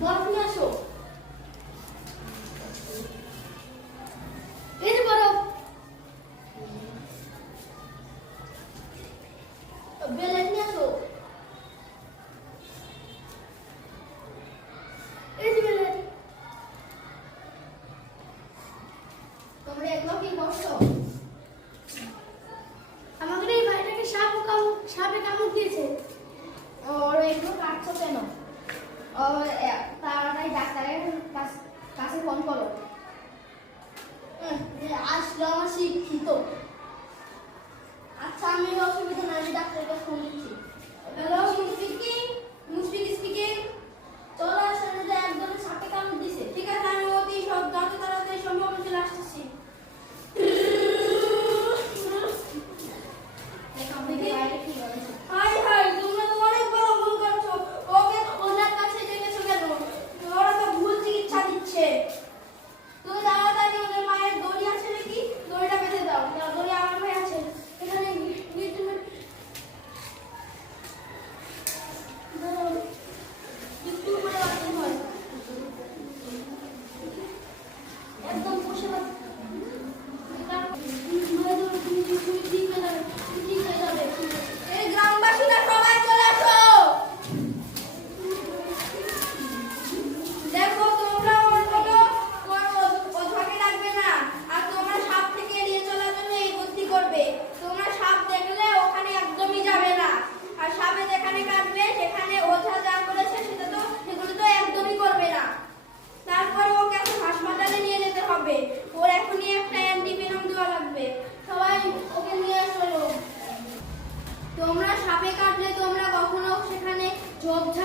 বরফ নিয়ে এই তোমরা কি আমাদের এই ভাইটাকে সাপ সাপে কামড় দিয়েছে। ওর এগুলো কাটছো কেন? ও এ- তাড়াতাড়ি ডাক্তারের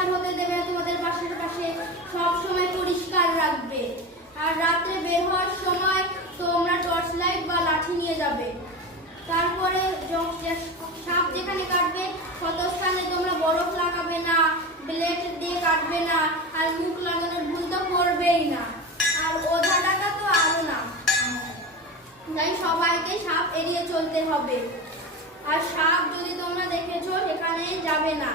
ঝোপঝাড় হতে দেবে, তোমাদের পাশের পাশে সব সময় পরিষ্কার রাখবে। আর রাত্রে বের হওয়ার সময় তোমরা টর্চ লাইট বা লাঠি নিয়ে যাবে। তারপরে সাপ যেখানে কাটবে, ক্ষতস্থানে তোমরা বরফ লাগাবে না ব্লেড দিয়ে কাটবে না, আর মুখ লাগানোর ভুল তো করবেই না। আর ওঝা টাকা তো আরও না। তাই সবাইকে সাপ এড়িয়ে চলতে হবে। আর সাপ যদি তোমরা দেখেছ সেখানে যাবে না।